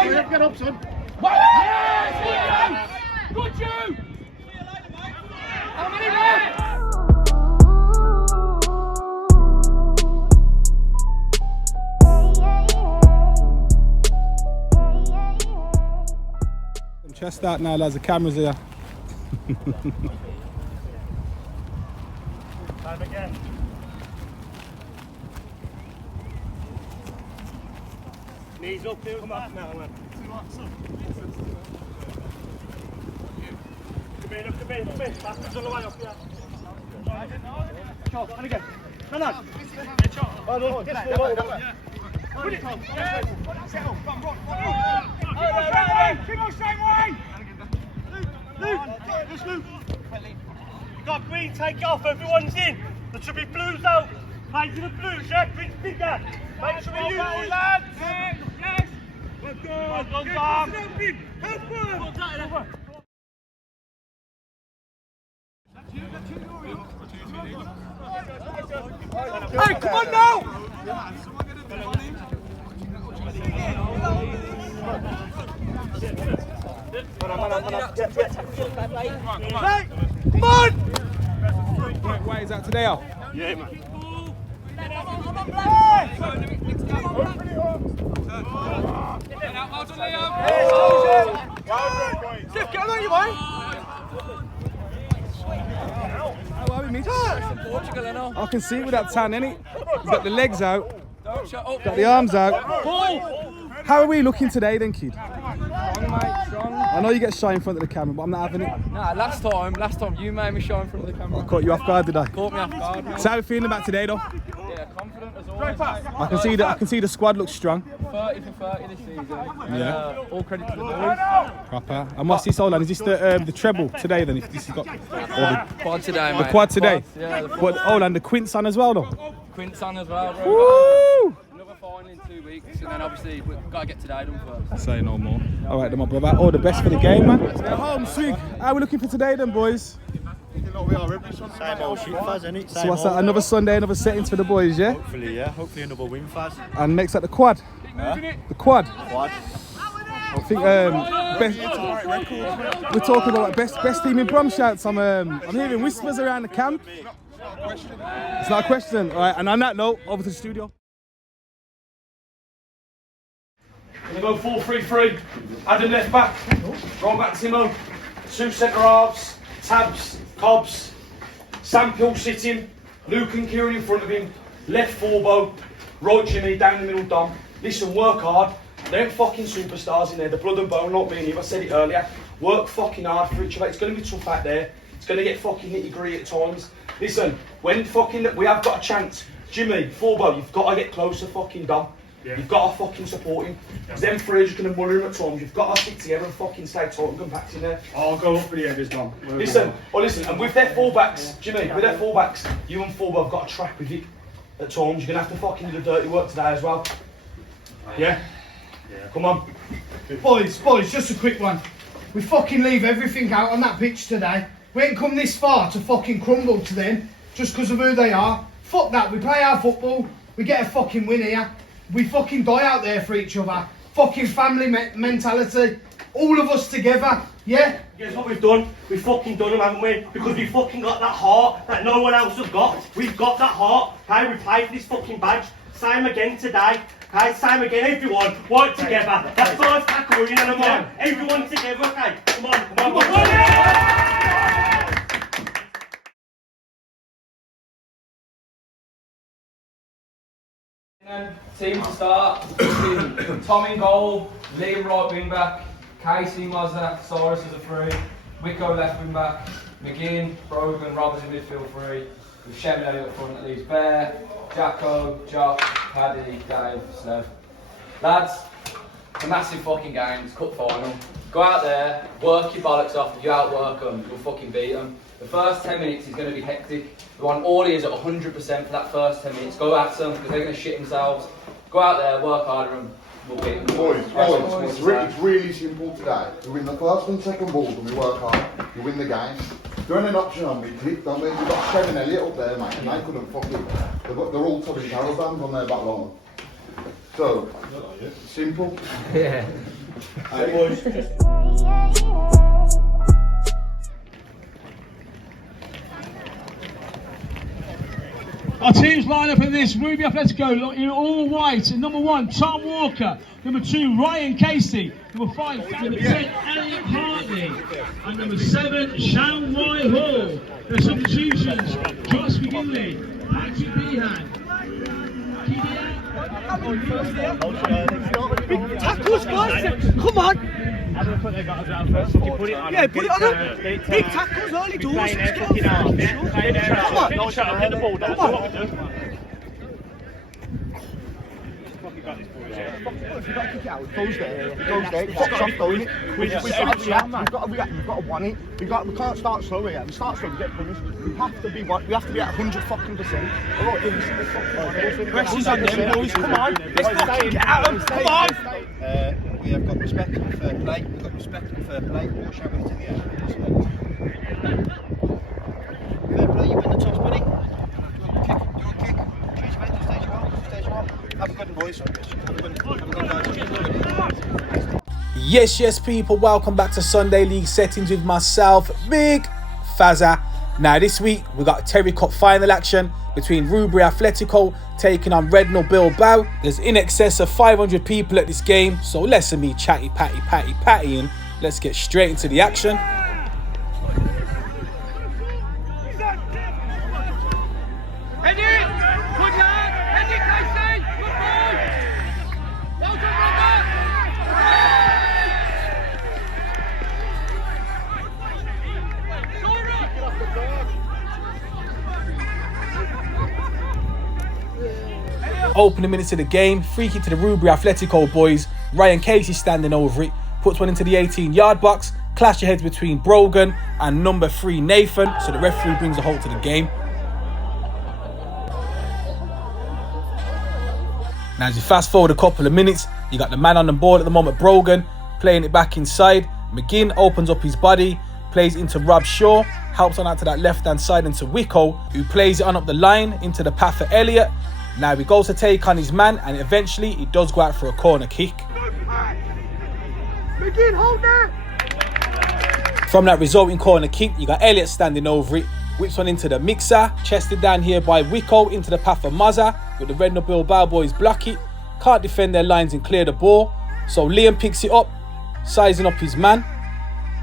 Get up, son. Yes! Good you! How many left? Chest out now, lads. The camera's here. Time again. Knees up, come up now, man. Come in. Backwards on the way up, yeah. Chop, and again. Man on. Oh, get out. Put it. Settle. Come on. Keep on straight way. Luke. You got green, take it off, everyone's in. There should be blues out. Play to the blues, yeah? Green's bigger. Make sure we use it, lads. Yes. Well done, Tom. Help him. Hey, come on now! Come on! Why is that today? Yeah, man. Steph, get on your way! I can see with that tan, innit? He's got the legs out, got the arms out. How are we looking today then, kid? Strong, mate, strong. I know you get shy in front of the camera, but I'm not having it. Nah, last time you made me shy in front of the camera. I caught you off guard, did I? Caught me off guard, mate. So how are you feeling about today, though? Yeah, confident as always, mate. I can see the squad looks strong. 30 for 30 this season. Yeah. All credit to the boys. Proper. And what's this, hold on, is this the treble today then? If this has got the Quad today, mate. quad today? Yeah, the But hold on, the quints on as well, though? Quint's on as well, bro. Woo! Another final in 2 weeks, and then obviously we've got to get today done first. Say no more. All right, then, my brother. All the best for the game, man. Home, Swig. How are we looking for today, then, boys? We are every Sunday. Same old shit, Faz, innit? So what's that? Another Sunday, another settings for the boys, yeah? Hopefully, yeah. Hopefully another win, Faz. And next at the quad. The quad. Quad. I think best, we're talking about best team in Brum shouts. I'm hearing whispers around the camp. It's not a question. All right, and on that note, over to the studio. We're going to go 4-3-3. Adam left back. Right back Timo. Two centre halves. Tabs, Cobbs. Sam Pill sitting. Luke and Kieran in front of him. Left Forbo. Right Jimmy. Down the middle Dom. Listen, work hard. They ain't fucking superstars in there. The blood and bone, like me and you. I said it earlier. Work fucking hard for each other. It's going to be tough out there. It's going to get fucking nitty gritty at times. Listen, when fucking we have got a chance. Jimmy, Forbo, you've got to get closer, fucking Dom. Yeah. You've got to fucking support him. Because them three are just going to muller him at times. You've got to stick together and fucking stay tight and compact in there. I'll go up for the edges, Dom. Listen, and with their fullbacks, Jimmy, with their fullbacks, you and Forbo have got to track with it at times. You're going to have to fucking do the dirty work today as well. Yeah? Yeah. Come on. Boys, just a quick one. We fucking leave everything out on that pitch today. We ain't come this far to fucking crumble to them just because of who they are. Fuck that, we play our football, we get a fucking win here. We fucking die out there for each other. Fucking family mentality. All of us together, yeah? Guess what we've done? We've fucking done them, haven't we? Because we've fucking got that heart that no one else has got. We've got that heart. Hey, we played for this fucking badge. Same again today. Hey, same again, everyone. Work together. That first tackle, you know what I mean? Everyone together, okay? Come on. Team to start. Tom in goal, Liam right wing back, Casey Mozza, Cyrus as a free, Wicko left wing back, McGinn, Brogan, Roberts in midfield free, with Shemley up front that leaves Bear, Jacko, Jock, Paddy, Dave, Snev. Lads, it's a massive fucking game, it's cup final. Go out there, work your bollocks off, if you outwork them, you'll fucking beat them. The first 10 minutes is going to be hectic. We want all ears at 100% for that first 10 minutes. Go at them, because they're going to shit themselves. Go out there, work harder, and we'll beat them. Boys, it's really simple today. We win the first and second balls and we work hard, you win the game. There ain't an option on me, click, don't we? We've got Kevin Elliott up there, mate, and they couldn't fucking... They're all Tubby caravans on their back line. So, simple. Yeah. Our teams line up in this. Rubery Athletico in all white. Number 1, Tom Walker. Number 2, Ryan Casey. Number 5, number 10, Elliot Hartley. And number 7, Sean Roy Hall. Their substitutions, Josh McGinley, Patrick Behan. Big tackles, guys. Come on. Yeah, put it on them. Big tackles, early doors. Let's get on. Come on. Come on. If you've got to kick it out, it goes there. It goes there. It fucks off, don't it? We've got to react. We've got to react. We've got to want it. We can't start slow here. We start slow, we get punished. We have to be at 100 fucking %. Questions on them, boys. Come on. Let's fucking get at them. Come on. We have got respect and fair play. We've got respect and fair play. All shout it in the air. Fair play, you win the toss, buddy. Kick. Choose your mate, stage you want. Have a good one, boys. Have a good one. Yes, people, welcome back to Sunday League Settings with myself, Big Fazza. Now, this week, we got Terry Cup final action between Rubery Athletico taking on Rednal Bilbao. There's in excess of 500 people at this game, so less than me patty, and let's get straight into the action. Opening minutes of the game, free kick to the Rubery Athletico boys. Ryan Casey standing over it, puts one into the 18-yard box, clash heads between Brogan and number 3 Nathan, so the referee brings a halt to the game. Now as you fast forward a couple of minutes, you got the man on the ball at the moment, Brogan, playing it back inside. McGinn opens up his body, plays into Rob Shaw, helps on out to that left-hand side into Wicko, who plays it on up the line into the path for Elliot. Now he goes to take on his man, and eventually he does go out for a corner kick. McGinn, hold there. From that resulting corner kick, you got Elliot standing over it, whips one into the mixer, chested down here by Wicko into the path of Mazza, with the Rednal Bilbao boys block it, can't defend their lines and clear the ball, so Liam picks it up, sizing up his man,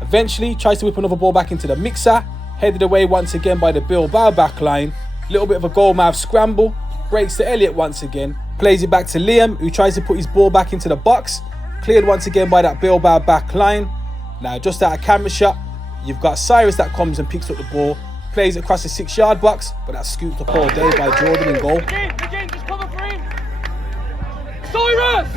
eventually tries to whip another ball back into the mixer, headed away once again by the Bilbao back line, little bit of a goal mouth scramble, breaks to Elliot once again, plays it back to Liam, who tries to put his ball back into the box, cleared once again by that Bilbao back line. Now just out of camera shot, you've got Cyrus that comes and picks up the ball, plays it across the 6-yard box, but that's scooped up all day by Jordan in goal. McGinn, just cover for him. Cyrus!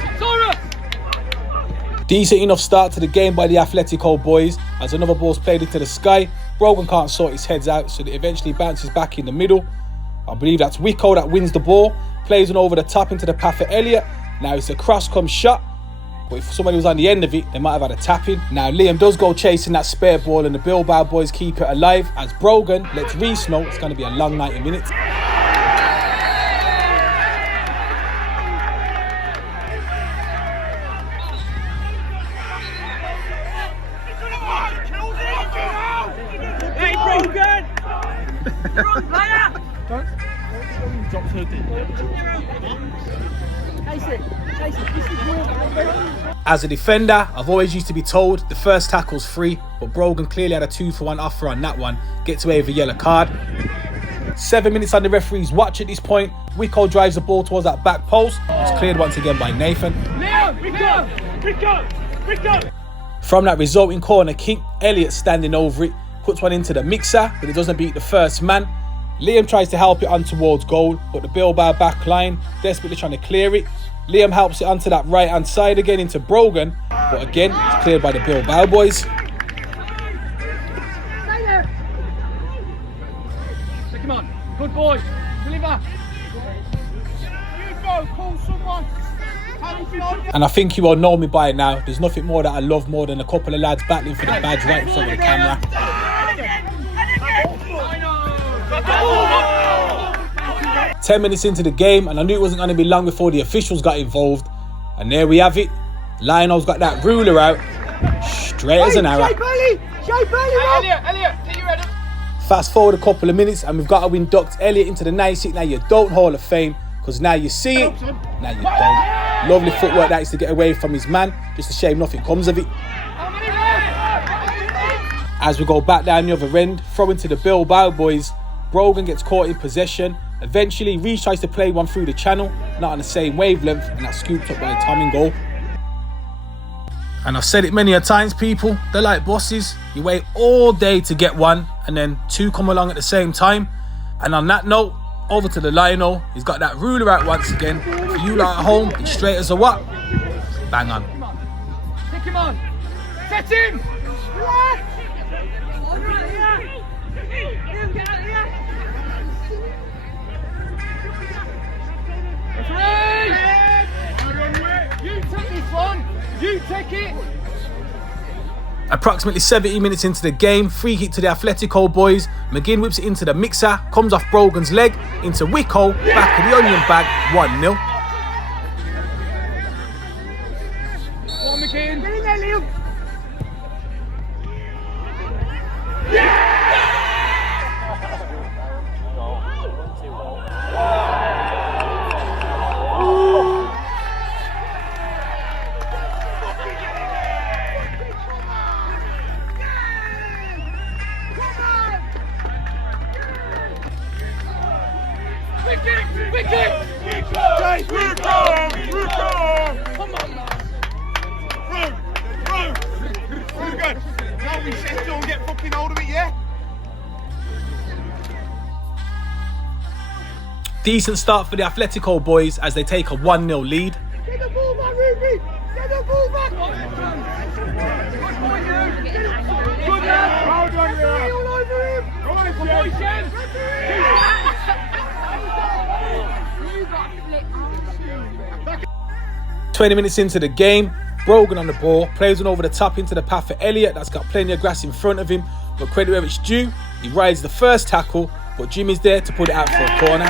Decent enough start to the game by the Athletico boys, as another ball's played into the sky. Brogan can't sort his heads out, so it eventually bounces back in the middle. I believe that's Wicko that wins the ball, plays it over the top into the path for Elliot. Now it's a cross-come shot, but if somebody was on the end of it, they might have had a tap-in. Now Liam does go chasing that spare ball, and the Bilbao boys keep it alive, as Brogan lets Reese know it's going to be a long 90 minutes. Hey, Brogan! You're on, player! As a defender, I've always used to be told the first tackle's free, but Brogan clearly had a 2-for-1 offer on that one, gets away with a yellow card. 7 minutes on the referee's watch at this point. Wicko drives the ball towards that back post. It's cleared once again by Nathan. From that resulting corner kick, Elliot standing over it, puts one into the mixer, but it doesn't beat the first man. Liam tries to help it on towards goal, but the Bilbao back line desperately trying to clear it. Liam helps it onto that right hand side again into Brogan, but again it's cleared by the Bilbao boys. Take him on. Good boy. Deliver. You go. Call someone. And I think you all know me by now. There's nothing more that I love more than a couple of lads battling for the badge right in front of the camera. 10 minutes into the game, and I knew it wasn't going to be long before the officials got involved. And there we have it. Lionel's got that ruler out, straight as an arrow. Elliot, get your head up. Fast forward a couple of minutes and we've got to induct Elliot into the 96 Now You Don't Hall of Fame, because now you see it, now you don't. Lovely footwork that is to get away from his man, just a shame nothing comes of it. As we go back down the other end, throwing to the Bilbao boys, Brogan gets caught in possession. Eventually, Reece tries to play one through the channel, not on the same wavelength, and that's scooped up by Tom in goal. And I've said it many a times, people, they're like bosses. You wait all day to get one, and then two come along at the same time. And on that note, over to the Lionel. He's got that ruler out once again. For you lot at home, it's straight as a what? Bang on. Take him on. Set him. You take this one. You take it. Approximately 70 minutes into the game, free kick to the Athletico boys. McGinn whips it into the mixer, comes off Brogan's leg, into Wicko, back of the onion bag, 1-0. Go on, McGinn. Get in there, Liam. Come on, man. Really good. Now we sit still and get fucking hold of it, yeah? Decent start for the Athletico boys as they take a 1-0 lead. Get the ball back, Ruby! Get the ball back! Good lad! Well done, Liam! All over him! Come on, Jen! 20 minutes into the game, Brogan on the ball, plays one over the top into the path for Elliot that's got plenty of grass in front of him, but credit where it's due, he rides the first tackle, but Jimmy's there to put it out for a corner.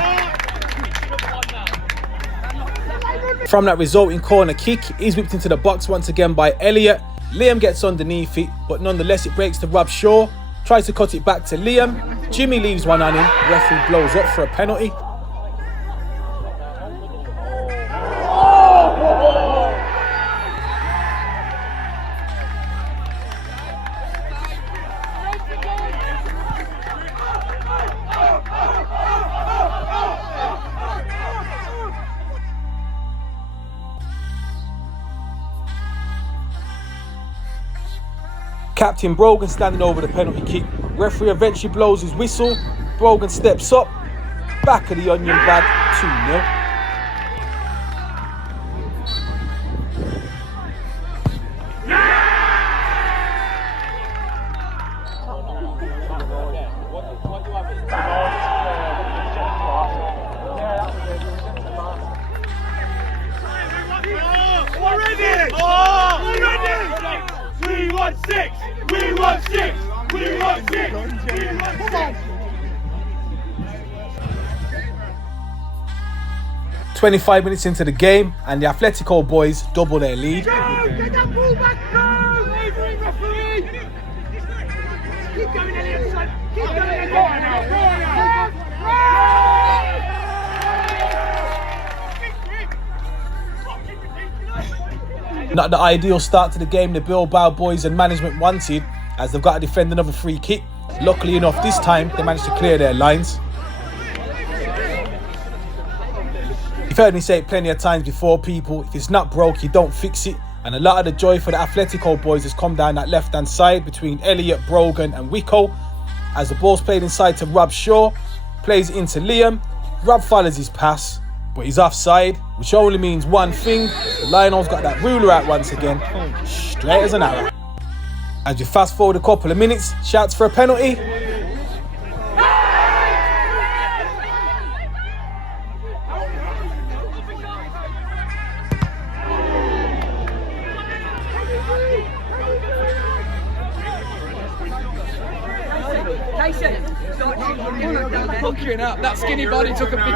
From that resulting corner kick, he's whipped into the box once again by Elliot. Liam gets underneath it, but nonetheless it breaks to Rob Shaw, tries to cut it back to Liam, Jimmy leaves one on him, referee blows up for a penalty. Captain Brogan standing over the penalty kick. Referee eventually blows his whistle. Brogan steps up. Back of the onion bag, 2-0. We want six! We want six! We want six! Come on! 25 minutes into the game, and the Athletico boys double their lead. Go! Get that ball back! Go! Over it, referee! Keep going, Elliot, son! Keep going, Elliot! Go on now! Go on now! Not the ideal start to the game the Bilbao boys and management wanted, as they've got to defend another free kick. Luckily enough, this time they managed to clear their lines. You've heard me say it plenty of times before, people, if it's not broke, you don't fix it. And a lot of the joy for the Athletico boys has come down that left-hand side between Elliot, Brogan and Wicko. As the ball's played inside to Rob Shaw, plays it into Liam. Rob follows his pass, but he's offside, which only means one thing. The Lionel's got that ruler out once again, straight as an arrow. As you fast forward a couple of minutes, shouts for a penalty. Fucking up, that skinny body took a big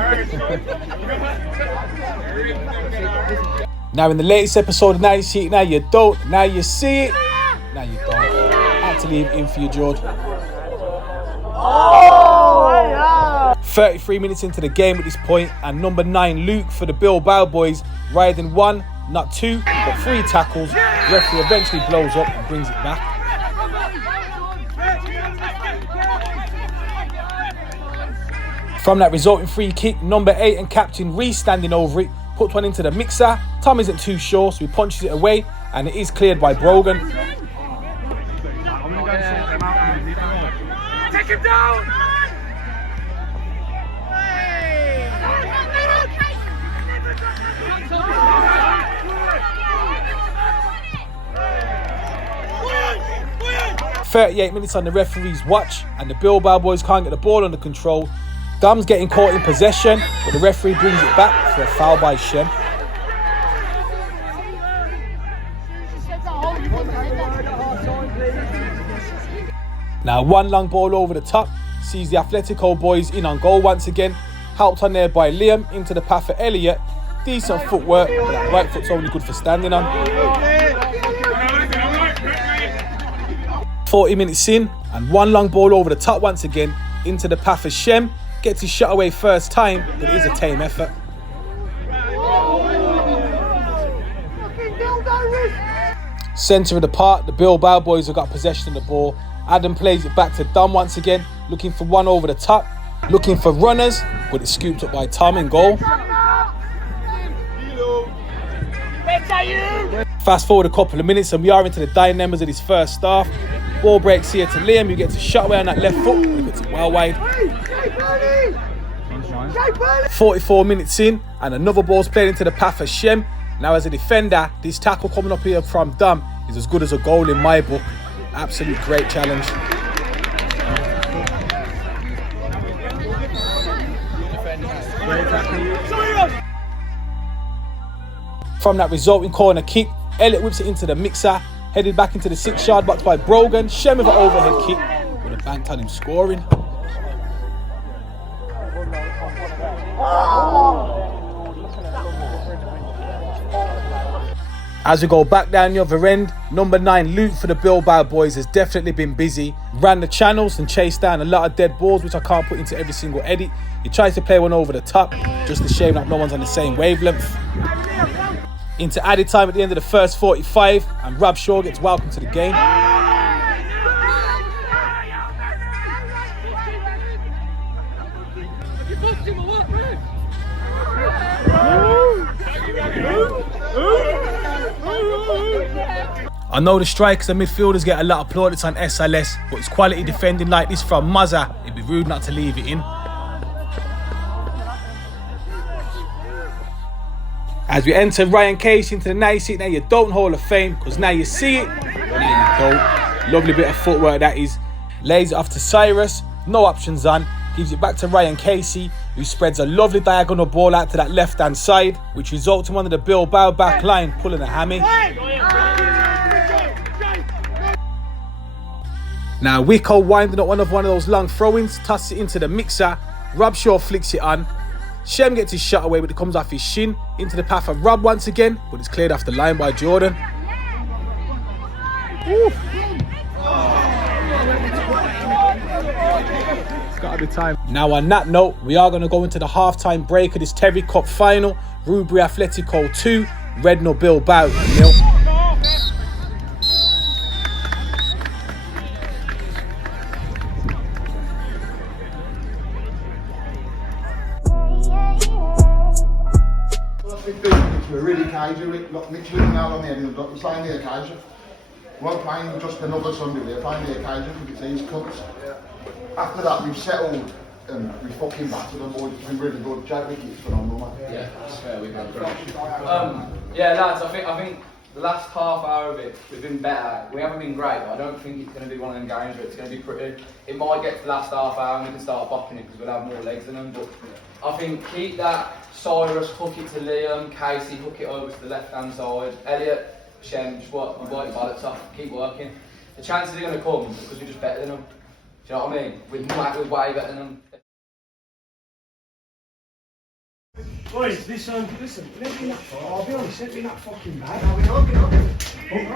Now in the latest episode of Now You See It, Now You Don't, now you see it, now you don't. Had to leave it in for you, George. 33 minutes into the game at this point, and number 9 Luke for the Bilbao boys riding 1, not 2, but 3 tackles. The referee eventually blows up and brings it back. From that resulting free kick, number 8 and captain Reese standing over it, puts one into the mixer. Tom isn't too sure, so he punches it away, and it is cleared by Brogan. Take him down! 38 minutes on the referee's watch, and the Bilbao boys can't get the ball under control. Dom's getting caught in possession, but the referee brings it back for a foul by Shem. Now 1 long ball over the top, sees the Athletico boys in on goal once again. Helped on there by Liam into the path for Elliot. Decent footwork, but that right foot's only good for standing on. 40 minutes in, and 1 long ball over the top once again into the path for Shem. Gets his shot away first time, but it is a tame effort. Centre of the park, the Bilbao boys have got possession of the ball. Adam plays it back to Dom once again, looking for one over the top, looking for runners, but it's scooped up by Tom in goal. Fast forward a couple of minutes and we are into the dying members of this first half. Ball breaks here to Liam, who gets a shot away on that left foot, but he puts it well wide. 44 minutes in, and another ball's played into the path of Shem. Now as a defender, this tackle coming up here from Dom is as good as a goal in my book. Absolute great challenge. From that resulting corner kick, Elliot whips it into the mixer, headed back into the 6-yard box by Brogan. Shem with an overhead kick, with a banked on him scoring. As we go back down the other end, number 9 Luke for the Bilbao boys has definitely been busy. Ran the channels and chased down a lot of dead balls, which I can't put into every single edit. He tries to play one over the top, just a shame that no one's on the same wavelength. Into added time at the end of the first 45, and Rob Shaw gets welcome to the game. I know the strikers and midfielders get a lot of plaudits on SLS, but it's quality defending like this from Mazza. It'd be rude not to leave it in. As we enter Ryan Casey into the Now You See It, Now You Don't Hall of Fame, because now you see it, now you don't. Lovely bit of footwork that is. Lays it off to Cyrus, no options on. Gives it back to Ryan Casey, who spreads a lovely diagonal ball out to that left-hand side, which results in one of the Bilbao back line pulling a hammy. Now Wicko winding up one of those long throw-ins, tosses it into the mixer. Rob Shaw flicks it on. Shem gets his shot away, but it comes off his shin into the path of Rob once again, but it's cleared off the line by Jordan. It's gotta be time. Now on that note, we are going to go into the half-time break of this Terry Cup final. Rubery Athletico 2, Rednal Bilbao 0. We're really casual, literally now on the end of the playing the occasion. We weren't playing just another Sunday, we were playing the occasion because it's these cups. After that, we've settled and we fucking battered them boys. It's been really good. Jack Rickett's phenomenal, man. Yeah, that's fair. We've had great. Yeah, lads, I think the last half hour of it, we've been better. We haven't been great, but I don't think it's going to be one of them games where it's going to be pretty. It might get to the last half hour and we can start bocking it because we'll have more legs than them. But I think keep that. Cyrus, hook it to Liam. Casey, hook it over to the left-hand side. Elliot, Shem, just work your bollocks off. Keep working. The chances are going to come because we're just better than them. Do you know what I mean? We're way better than them. Boys, listen. Listen, it ain't been that far. I'll be honest, it ain't been that fucking bad.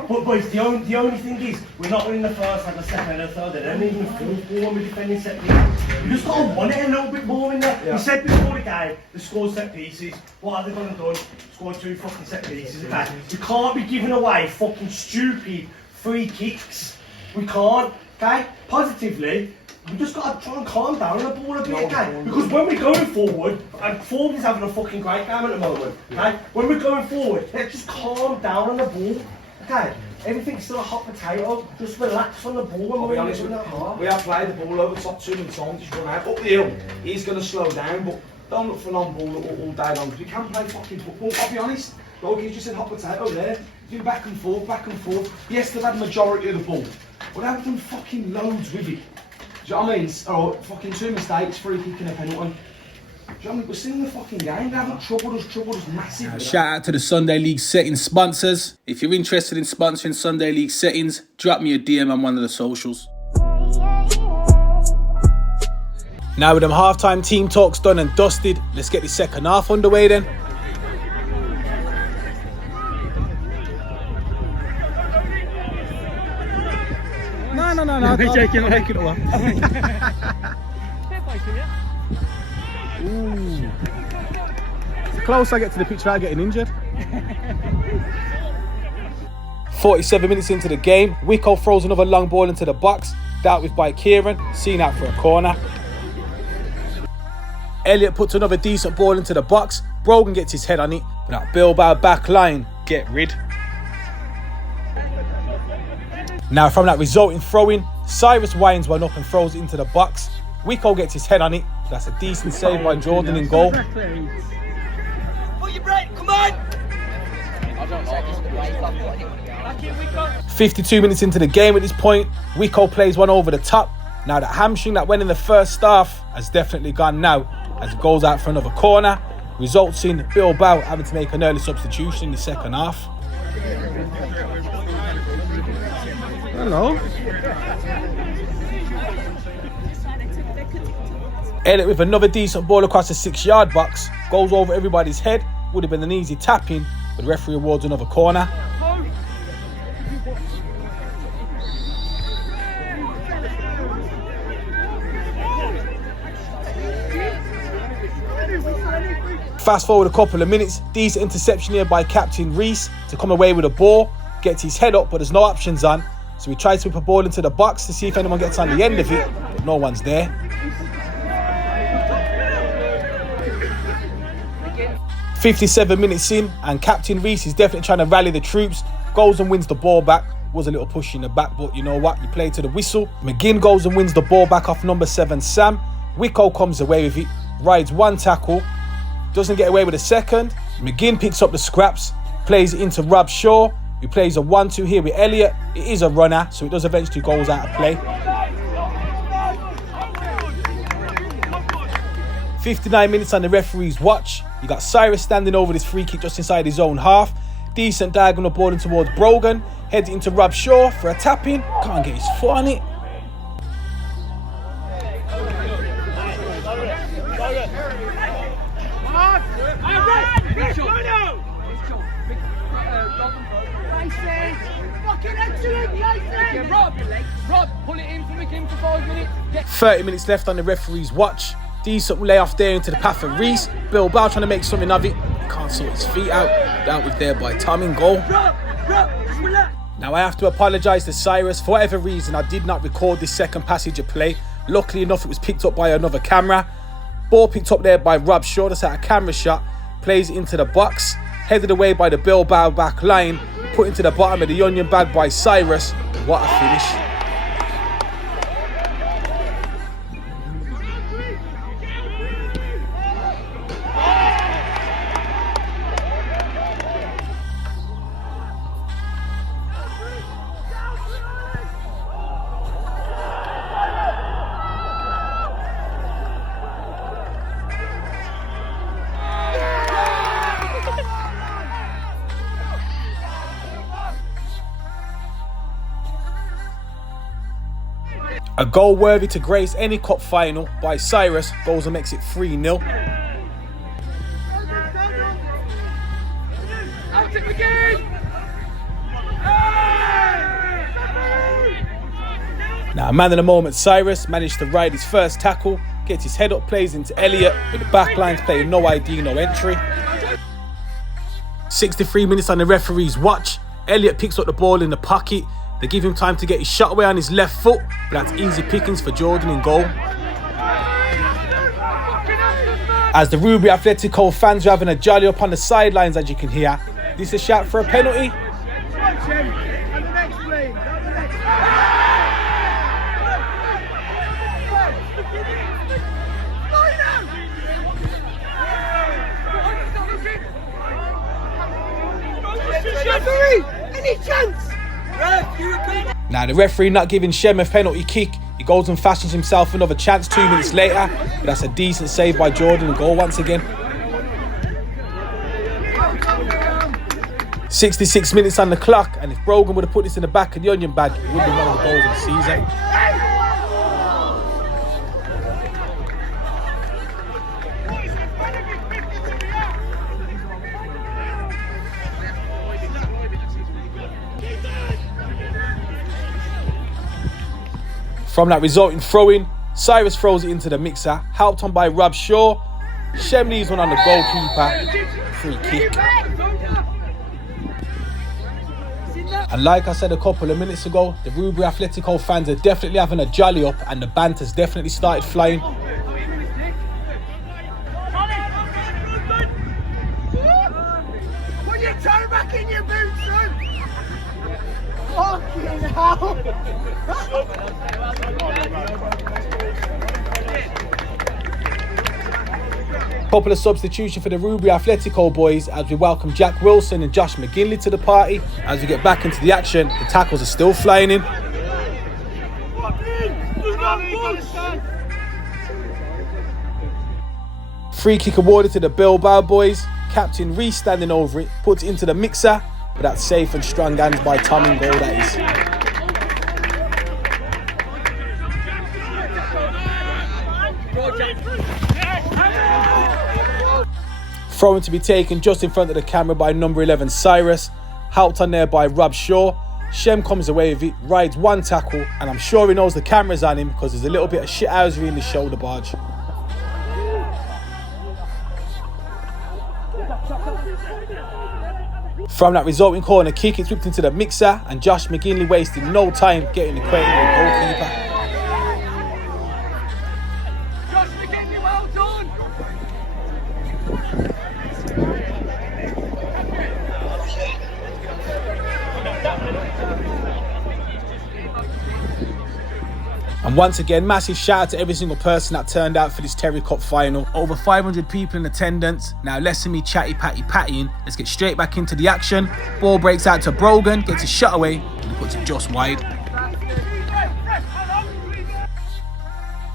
But boys, the only thing is, we're not winning the first, like the second and the third. They don't even feel warm with defending set pieces. You just got to want it a little bit more in there. Yeah. We said before the game, they scored set pieces. What have they gone and done? Scored 2 fucking set pieces. Okay? We can't be giving away fucking stupid free kicks. We can't. Okay? Positively, we just got to try and calm down on the ball a bit, okay? Because when we're going forward, and Ford is having a fucking great game at the moment, okay? When we're going forward, let's just calm down on the ball, okay? Everything's still a hot potato. Just relax on the ball. I'll be honest with you, we have played the ball over top too many times, just run out. Up the hill, he's going to slow down, but don't look for long ball all day long, because we can play fucking football. I'll be honest, like you just said, hot potato there. Do back and forth, back and forth. Yes, they've had the majority of the ball, but they haven't done fucking loads with it. Do you know what I mean? Or fucking 2 mistakes, free kick and a penalty. Do you know what I mean? We're still in the fucking game. They haven't troubled us massively. Shout out to the Sunday League settings sponsors. If you're interested in sponsoring Sunday League settings, drop me a DM on one of the socials. Now with them halftime team talks done and dusted, let's get the second half underway then. No. We're taking it away. Ooh. The closer I get to the pitch, I getting injured. 47 minutes into the game, Wicko throws another long ball into the box, dealt with by Kieran, seen out for a corner. Elliot puts another decent ball into the box, Brogan gets his head on it, but that Bilbao back line get rid. Now from that resulting throw-in, Cyrus winds one up and throws it into the box. Wicko gets his head on it. That's a decent save by Jordan in goal. Put your break, come on! 52 minutes into the game at this point, Wicko plays one over the top. Now that hamstring that went in the first half has definitely gone now as it goes out for another corner, results in Bilbao having to make an early substitution in the second half. Hello. Elliot with another decent ball across the 6-yard box, goes over everybody's head, would have been an easy tap-in, but the referee awards another corner. Fast forward a couple of minutes, decent interception here by Captain Reese to come away with a ball, gets his head up but there's no options on, so he tries to whip a ball into the box to see if anyone gets on the end of it, but no one's there. 57 minutes in and Captain Reese is definitely trying to rally the troops, goes and wins the ball back. Was a little push in the back, but you know what, you play to the whistle. McGinn goes and wins the ball back off number 7 Sam. Wicko comes away with it, rides one tackle, doesn't get away with a second. McGinn picks up the scraps, plays it into Rob Shaw, who plays a 1-2 here with Elliot. It is a runner, so it does eventually goes out of play. 59 minutes on the referee's watch. You got Cyrus standing over this free kick just inside his own half. Decent diagonal ball in towards Brogan. Heads into Rob Shaw for a tap-in. Can't get his foot on it. Rob, pull it in for McGinn for 5 minutes. 30 minutes left on the referee's watch. Decent layoff there into the path of Reese. Bilbao trying to make something of it. Can't sort his feet out. Dealt with there by Tom in goal. Now I have to apologise to Cyrus. For whatever reason, I did not record this second passage of play. Luckily enough, it was picked up by another camera. Ball picked up there by Rob Shaw. That's at a camera shot. Plays it into the box. Headed away by the Bilbao back line. Put into the bottom of the onion bag by Cyrus. What a finish. A goal worthy to grace any cup final by Cyrus goes and makes it 3-0. Now, man of the moment, Cyrus managed to ride his first tackle, gets his head up, plays into Elliot, with the back lines playing no ID, no entry. 63 minutes on the referee's watch. Elliot picks up the ball in the pocket. They give him time to get his shot away on his left foot, but that's easy pickings for Jordan in goal. As the Rubery Athletico fans are having a jolly up on the sidelines, as you can hear, this is a shout for a penalty. Any chance? Now, the referee not giving Shem a penalty kick. He goes and fashions himself another chance 2 minutes later. But that's a decent save by Jordan and goal once again. 66 minutes on the clock, and if Brogan would have put this in the back of the onion bag, it would be one of the goals of the season. From that resulting throw-in, Cyrus throws it into the mixer, helped on by Rob Shaw. Shem leaves one on the goalkeeper. Free kick. And like I said a couple of minutes ago, the Rubery Athletico fans are definitely having a jolly up, and the banter's definitely started flying. Put your toe back in your boots, son! Fucking hell! Couple of substitutions for the Rubery Athletico boys as we welcome Jack Wilson and Josh McGinley to the party. As we get back into the action, the tackles are still flying in. Free kick awarded to the Bilbao boys. Captain Reese standing over it, puts it into the mixer, but that's safe and strong hands by Tom in goal, that is. Throwing to be taken just in front of the camera by number 11 Cyrus, helped on there by Rob Shaw. Shem comes away with it, rides one tackle, and I'm sure he knows the camera's on him because there's a little bit of shithousery in the shoulder barge. From that resulting corner kick, it's whipped into the mixer, and Josh McGinley wasting no time getting acquainted with the goalkeeper. Josh McGinley, well done! And once again, massive shout out to every single person that turned out for this Terry Cup final. Over 500 people in attendance. Now less than me chatty pattying. Let's get straight back into the action. Ball breaks out to Brogan, gets his shot away, and he puts it just wide.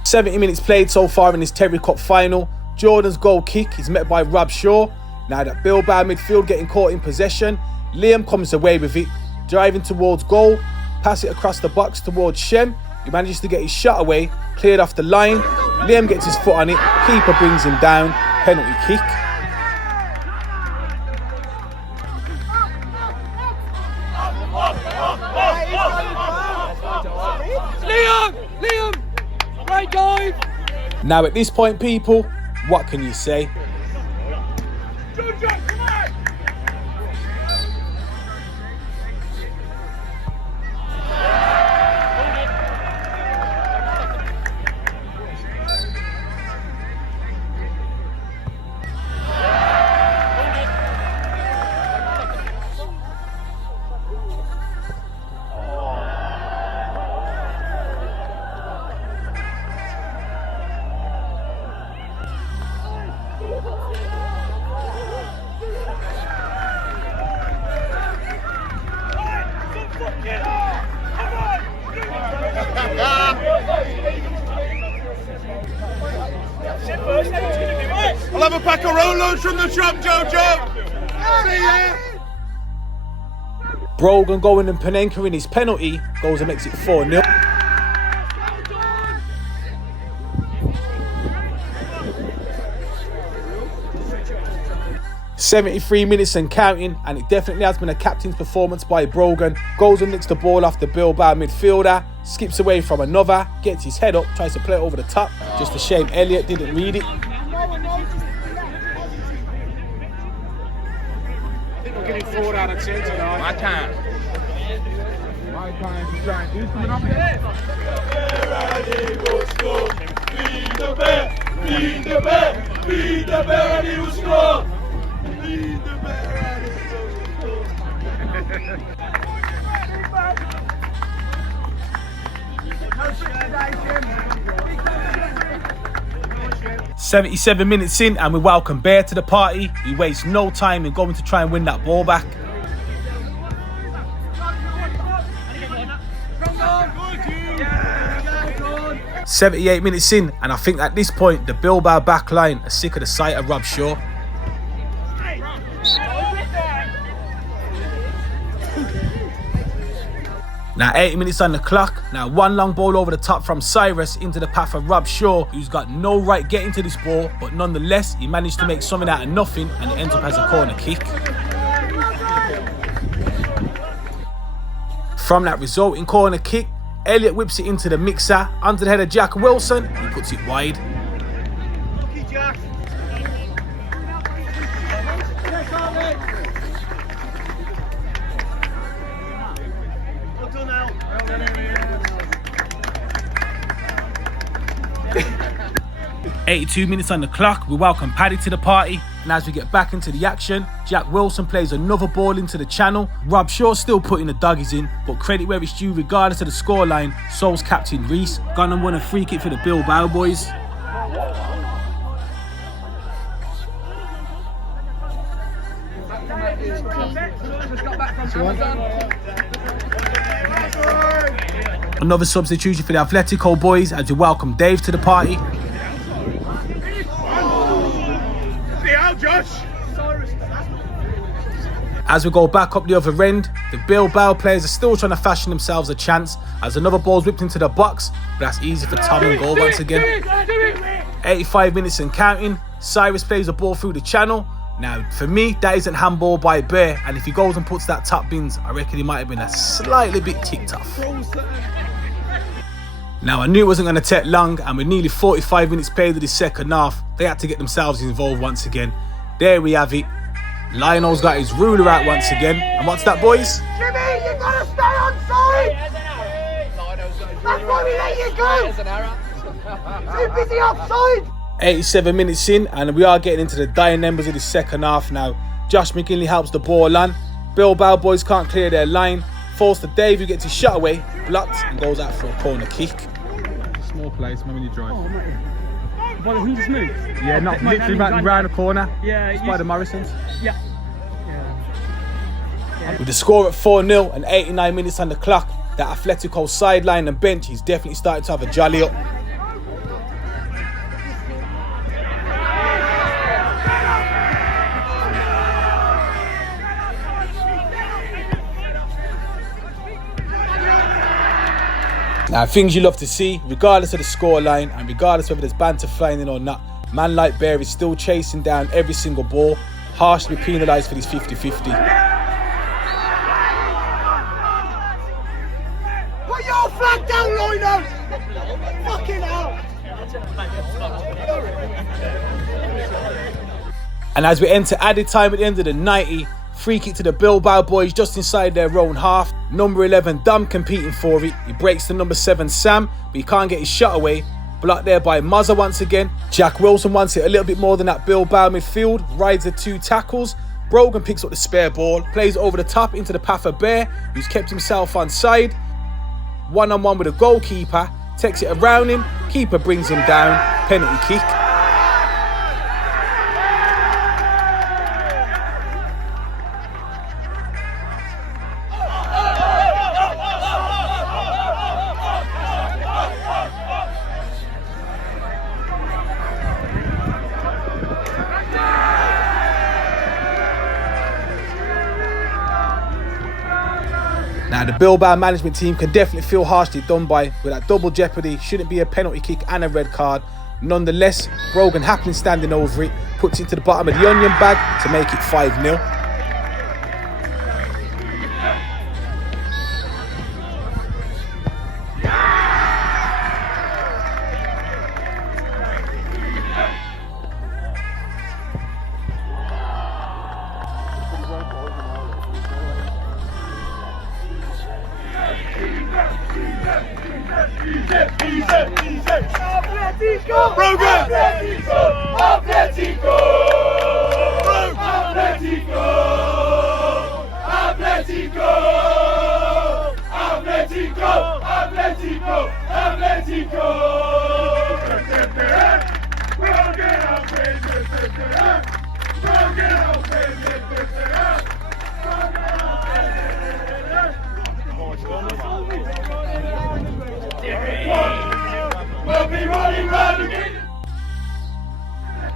70 minutes played so far in this Terry Cup final. Jordan's goal kick is met by Rob Shaw. Now that Bilbao midfield getting caught in possession, Liam comes away with it, driving towards goal, pass it across the box towards Shem. He manages to get his shot away, cleared off the line. Liam gets his foot on it, keeper brings him down, penalty kick. Liam! Great dive! Now at this point, people, what can you say? I'll have a pack of Rolos from the shop, Jojo! See ya! Brogan going and Panenka in his penalty, goes and makes it 4-0. 73 minutes and counting, and it definitely has been a captain's performance by Brogan. Goes and nicks the ball off the Bilbao midfielder, skips away from another, gets his head up, tries to play it over the top. Just a shame Elliot didn't read it. We're getting 4 out of 10 tonight. I can't. Who's coming up here? Feed the bear, feed the bear, feed the bear and he will score. Feed the bear and he will score. 77 minutes in and we welcome Bear to the party. He wastes no time in going to try and win that ball back. 78 minutes in, and I think at this point the Bilbao back line are sick of the sight of Rob Shaw. Now 80 minutes on the clock. Now one long ball over the top from Cyrus into the path of Rob Shaw, who's got no right getting to this ball, but nonetheless he managed to make something out of nothing, and it ends up as a corner kick. From that resulting corner kick, Elliot whips it into the mixer, under the head of Jack Wilson, he puts it wide. Lucky Jack. 82 minutes on the clock, we welcome Paddy to the party, and as we get back into the action, Jack Wilson plays another ball into the channel. Rob Shaw still putting the doggies in, but credit where it's due regardless of the scoreline, so's captain Reese. Gone and won a free kick for the Bilbao boys. Another substitution for the Athletico boys as we welcome Dave to the party. As we go back up the other end, the Bilbao players are still trying to fashion themselves a chance as another ball's whipped into the box, but that's easy for Tom and goal once again. 85 minutes and counting, Cyrus plays the ball through the channel. Now, for me, that isn't handball by Bear, and if he goes and puts that top bins, I reckon he might have been a slightly bit ticked off. Now, I knew it wasn't going to take long, and with nearly 45 minutes played of the second half, they had to get themselves involved once again. There we have it. Lionel's got his ruler out once again. And what's that, boys? Jimmy, you gotta stay on side! That's why we let you go! Too busy offside! 87 minutes in, and we are getting into the dying embers of the second half now. Josh McGinley helps the ball on. Bilbao boys can't clear their line. Falls to Dave, who gets his shot away, blocked, and goes out for a corner kick. Small place, maybe when you drive. Oh, mate. Well, who just moved? Yeah, not literally round the corner. Yeah, just by the Morrisons. Yeah. With the score at 4-0 and 89 minutes on the clock, that Atletico sideline and bench is definitely starting to have a jolly up. Now, things you love to see, regardless of the scoreline and regardless whether there's banter flying in or not, man like Bear is still chasing down every single ball, harshly penalised for this 50-50. Put your flag down, Lino! Fucking hell! And as we enter added time at the end of the 90, free kick to the Bilbao boys just inside their own half. Number 11 Dom competing for it. He breaks to number 7 Sam, but he can't get his shot away. Blocked there by Mazza once again. Jack Wilson wants it a little bit more than that Bilbao midfield. Rides the 2 tackles. Brogan picks up the spare ball. Plays over the top into the path of Bear, who's kept himself on side. One-on-one with a goalkeeper. Takes it around him. Keeper brings him down. Penalty kick. Now, the Bilbao management team can definitely feel harshly done by with that double jeopardy. Shouldn't be a penalty kick and a red card. Nonetheless, Brogan happily standing over it, puts it to the bottom of the onion bag to make it 5-0. Athletico! Brogan! Athletico! Athletico! Athletico! Athletico! Athletico! Athletico! Athletico! Brogan out Brogan We'll be running round again.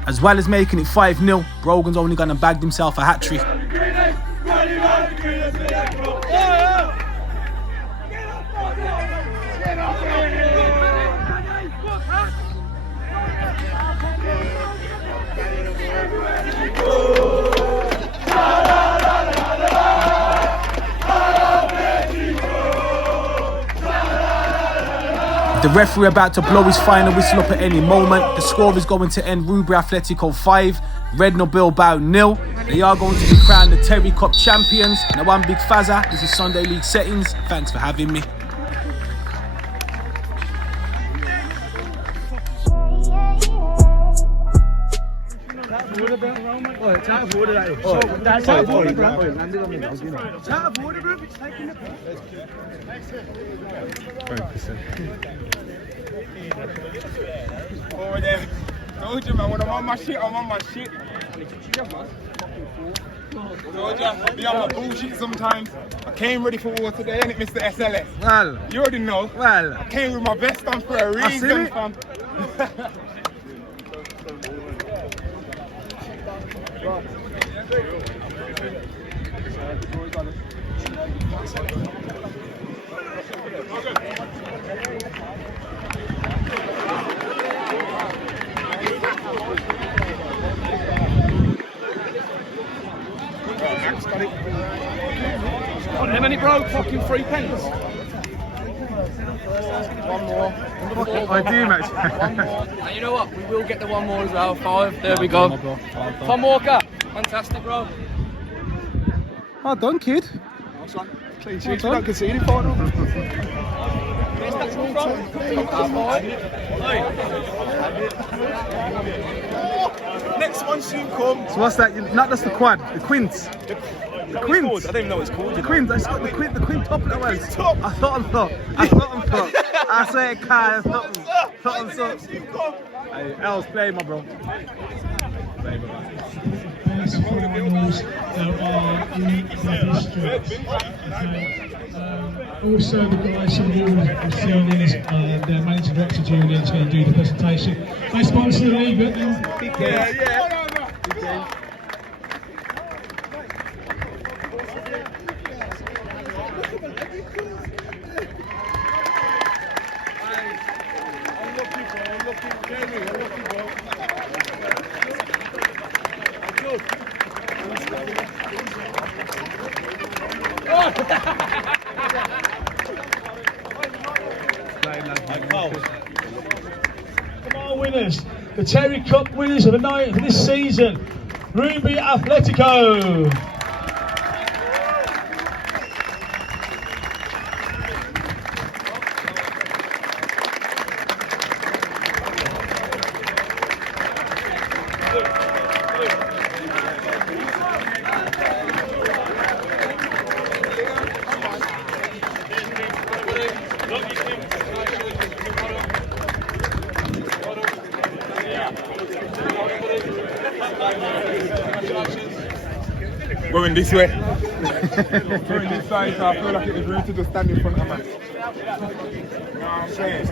As well as making it 5-0, Brogan's only gone and bagged himself a hat-trick. The referee about to blow his final whistle up at any moment. The score is going to end Rubery Athletico 5, Rednal Bilbao 0. They are going to be crowned the Terry Cup champions. Now I'm Big Fazza, this is Sunday League Settings. Thanks for having me. Over there. Told you, man, when I'm on my shit, I'm on my shit. Told you, be on my bullshit sometimes. I came ready for war today, ain't it, Mr. SLS? Well. You already know. Well. I came with my vest on for a reason, fam. On them, any bro, fucking 3 pence. One more. I do, mate. And you know what? We will get the one more as well. 5. There we go. Tom Walker. Fantastic, bro. Well done, kid. Clean sheet, you don't concede it for them. Next one soon come. So what's that? Not just the quad, the quints. The quints. I don't even know what it's called. The quints. I got the quint top of the way. I thought. I said, Kai, something. Hey, L's play, my bro. Play, bro. Best finals there are in the district. Also, the guys from the seniors and the managing director Julian is going to do the presentation. They sponsor the league, but Yeah. Come on, winners. The Terry Cup winners of the night for this season, Rubery Athletico. Going this way. Going this side, so I feel like it was rude to just stand in front of us. You know what I'm saying?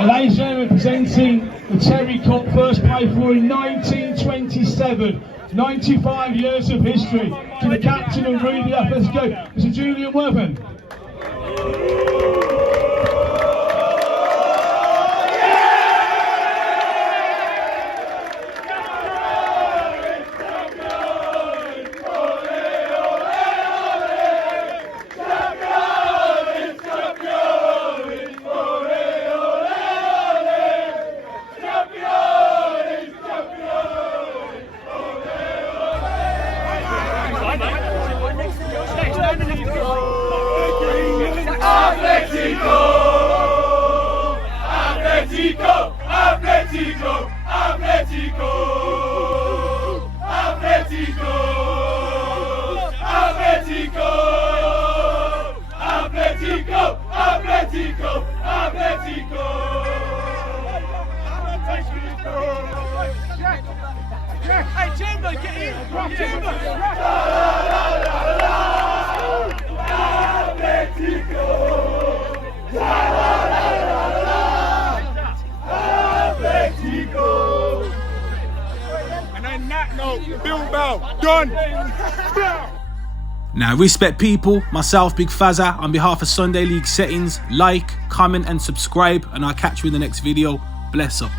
Ladies and gentlemen, presenting the Terry Cup, first played for in 1927. 95 years of history. To the captain of Rubery Athletico, Mr. Julian Worthing. Athletico! Athletico! Athletico! Athletico! Athletico! Athletico! Athletico! Athletico! Hey, Jimbo, get in! Jimbo! And on that note, Bilbao, done. Now, respect people, myself, Big Fazza, on behalf of Sunday League Settings, like, comment and subscribe, and I'll catch you in the next video. Bless up.